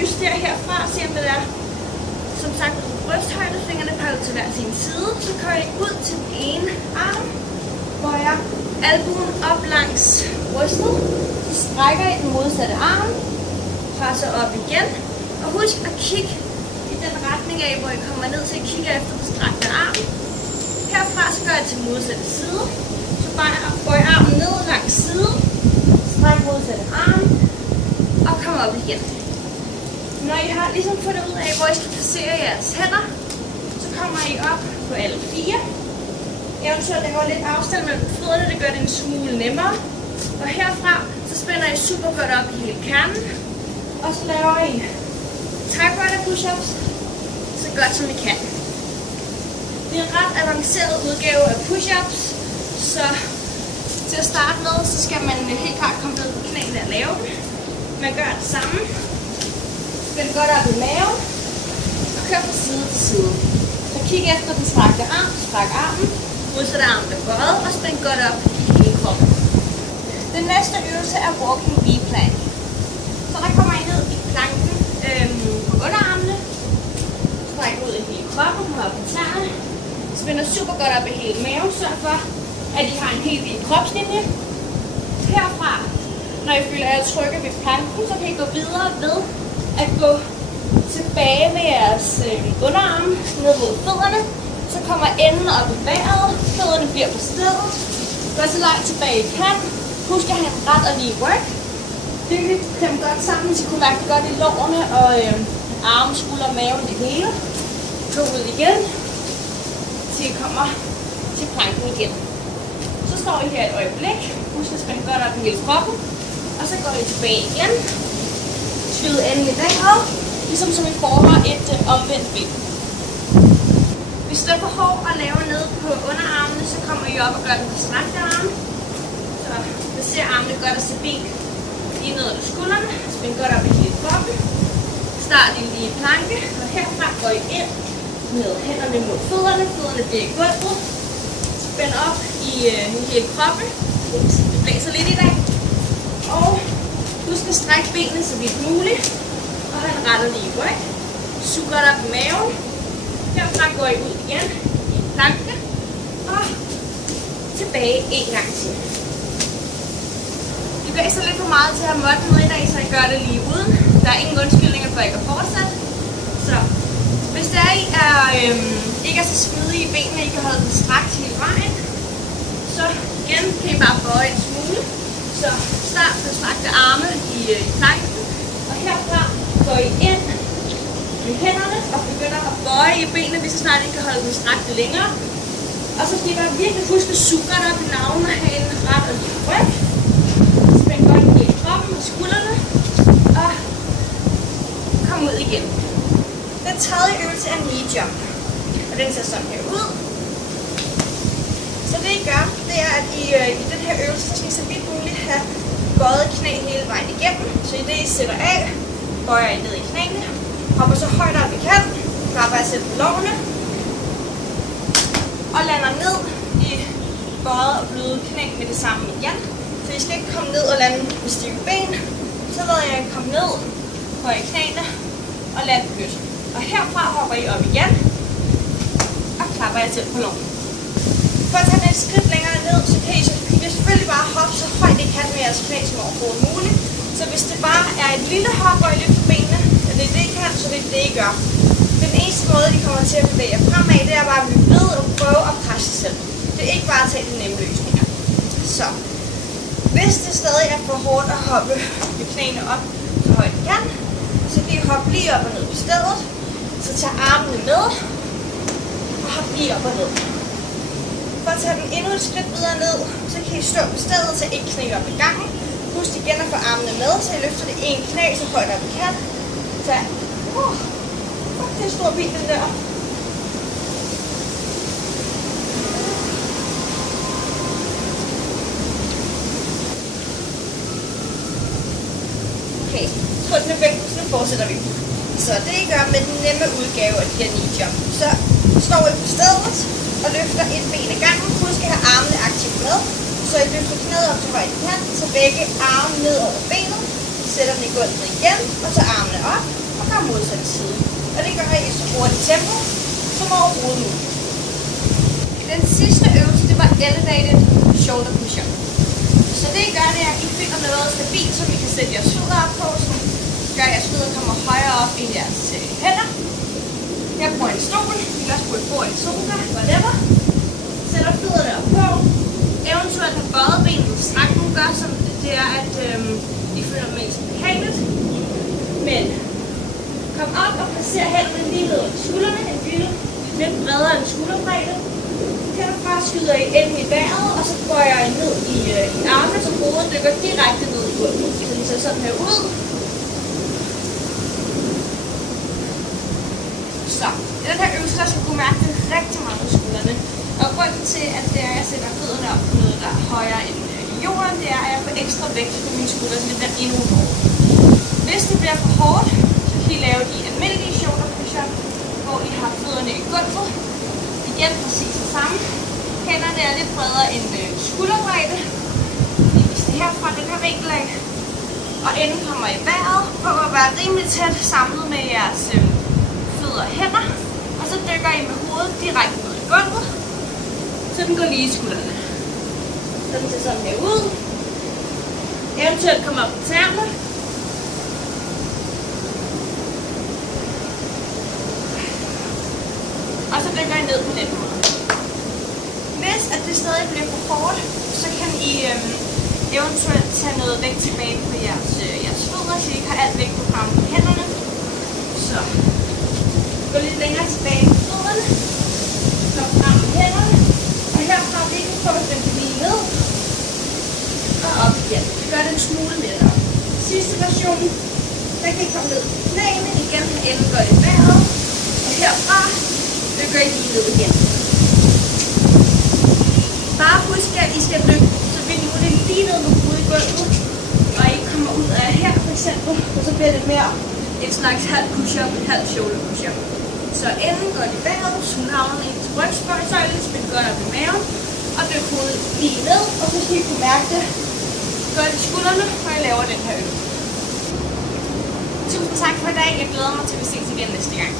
justere herfra og se om det er. Som sagt, på brysthøjde, fingrene peger til hver sin side. Så kører jeg ud til den ene arm. Bøjer albuen op langs brystet. Så strækker I den modsatte arm. Presser op igen. Og husk at kigge i den retning af, hvor I kommer ned, så I kigger efter den strakte arm. Herfra så gør jeg til modsatte side. Så bøj armen ned langs siden. Stræk modsatte arm. Og kom op igen. Når I har ligesom fundet ud af, hvor I skal placere jeres hænder, så kommer I op på alle fire. Eventuelt laver lidt afstand mellem fødderne, det gør det en smule nemmere. Og herfra så spænder I super godt op i hele kernen. Og så laver I typewriter push-ups så godt som I kan. Det er en ret avanceret udgave af push-ups, så til at starte med, så skal man helt klart komme ned på knæene og lave dem. Man gør det samme. Spænd godt op i maven og kør fra side til side. Så kig efter den strakte arm, stræk armen, modsat armen er bøjet og spænd godt op i hele kroppen. Den næste øvelse er walking V-plank. Så der kommer I ned i planken på underarmene. Stræk ud i hele kroppen, kommer op i tæerne. Spænder super godt op i hele maven. Sørg for, at I har en helt hvid kropslinje. Herfra, når I føler jer trygge ved planken, så kan I gå videre ved at gå tilbage med jeres underarme ned mod fødderne. Så kommer enden op i vejret, fødderne bliver på stedet. Gå så langt tilbage I kan. Husk at have en ret og lige ryg. Virkelig klem godt sammen, så I kunne mærke godt i lårene og arme, skuldre, maven, det hele. Gå ud igen, til I kommer til planken igen. Så står I her et øjeblik. Husk at spænde godt op i hele kroppen. Og så går I tilbage igen. Skyd endelig vejret, ligesom som I former et omvendt ben. Hvis det er for hårdt at lave ned på underarmene, så kommer I op og gør den på strakte arme. Så placer armene godt og stabilt lige ned under skuldrene. Spænd godt op i hele kroppen. Start i lige planke, og herfra går I ind med hænderne mod fødderne. Fødderne bliver i gulvet. Spænd op i hele kroppen. Det blæser lidt i dag. Og husk at strække benene så vidt muligt. Og have en ret og lige ryg. Sug godt op i maven. Herfra går I ud igen i planke. Og tilbage en gang til. Det blæser lidt for meget til at have måtte med i dag, så jeg gør det lige uden. Der er ingen undskyldninger for ikke at fortsætte. Så hvis der I ikke er så smidige i benene, I kan holde dem strakt hele vejen, så igen kan I bare bøje en smule. Så start med strakte arme i planken, og herfra går I ind med hænderne og begynder at bøje i benene, hvis I snart ikke kan holde dem strakte længere. Og så skal I bare virkelig huske at suge godt op i navlen og have en ret og lige ryg. Spænd godt i hele kroppen og skuldrene, og kom ud igen. Den tredje øvelse er knee jump, og den ser sådan her ud. Så det I gør, det er, at i den her øvelse, så skal I så vidt muligt have bøjet knæ hele vejen igennem. Så i det I sætter af, bøjer I ned i knæene, hopper så højt op I kan, klapper jeg selv på lårene, og lander ned i bøjet og bløde knæ med det samme igen. Så I skal ikke komme ned og lande med stive ben. Så lader jeg komme ned, bøjer knæene og lande blødt. Og herfra hopper I op igen, og klapper jeg selv på lårene. For at tage det et skridt længere ned, så kan I selvfølgelig bare hoppe så højt I kan med jeres knæ som overhovedet muligt. Så hvis det bare er et lille hop, hvor I løfter benene, og det er det I kan, så det er det I gør. Den eneste måde I kommer til at bevæge jer fremad, det er bare at blive ved og prøve at presse jer selv. Det er ikke bare at tage de nemme løsninger. Så hvis det stadig er for hårdt at hoppe med knæene op så højt I kan, så kan I hoppe lige op og ned på stedet. Så tag armene med og hoppe lige op og ned. For at tage den endnu et skridt videre ned, så kan I stå på stedet, så ikke knæ op i gangen. Husk igen at få armene med, så I løfter det en knæ så højt op I kan. Så det er en stor bil den der. Okay, skrutten er væk, så fortsætter vi. Så det I gør med den nemme udgave af de her knee jump, så står I på stedet og løfter et ben ad gangen. Husk at have armene aktivt med, så I løfter knæet op til højt I kan, så begge arme ned over benet, sætter den i gulvet igen, og tager armene op, og modsat side. Og det gør jeg i så hurtigt tempo som overhovedet muligt. Den sidste øvelse, det var elevated shoulder push-up. Så det I gør, det er, at I finder noget stabilt, som I kan sætte jeres fødder op på, som gør, at jeres fødder kommer højere op i jeres hænder. Jeg bruger en stol, I kan også bruge et bord, en sofa, whatever. Sætter fødderne op på. Eventuelt har bøjet benet strakt, nu gør, som det er, at I føler det mest behageligt. Men kom op og placer hænderne lige ned under skuldrene, en hylde lidt bredere end skulderbredde. Herfra skyder I enden i vejret, og så går jeg ned i armene, så hovedet dykker direkte ned i gulvet. Så I ser sådan her ud. Så, i den her øvelse, der skal kunne mærke det rigtig meget i skuldrene. Og grunden til, at det er, at jeg sætter fødderne op på noget, der er højere end jorden, det er, at jeg får ekstra vægt på mine skuldre, så det bliver endnu hårdt. Hvis det bliver for hårdt, så kan I lave de almindelige shoulder push-up, hvor I har fødderne i gulvet. Igen præcis det samme. Hænderne er lidt bredere end skulderbredde. I viser herfra den her vinkel af. Og enden kommer i vejret. Prøv at være rimelig tæt samlet med jeres fødder og hænder. Og så dykker I med hovedet direkte ned i gulvet. Så den går lige i skuldrene. Så den ser sådan her ud. Eventuelt kommer op på tæerne. Og så dykker I ned på den måde. Hvis at det stadig bliver for hårdt, så kan I eventuelt tage noget vægt tilbage på jeres fødder, så I ikke har alt vægt på frem på hænderne. Så gå lidt længere tilbage på fødderne. Kom frem på hænderne. Og herfra vinkel på den lige ned. Og op igen. Gør det en smule lettere. Sidste version, der kan I komme ned på knæene. Igen har enden godt i vejret. Og herfra dykker I lige ned igen. Bare husk, at I skal dykke, så vi nu det lige ned med hovedet i gulvet, og I kommer ud af her for eksempel, og så bliver det mere en slags halv push-up, en halv shoulder push-up. Så enden går i vejret, skulderhavnerne ind til rygspøjsøjlen, spænd godt op i maven, og dyk hovedet lige ned, og så skal I kunne mærke det godt i skuldrene, når I laver den her øvelse. Tusind tak for i dag. Jeg glæder mig til, at vi ses igen næste gang.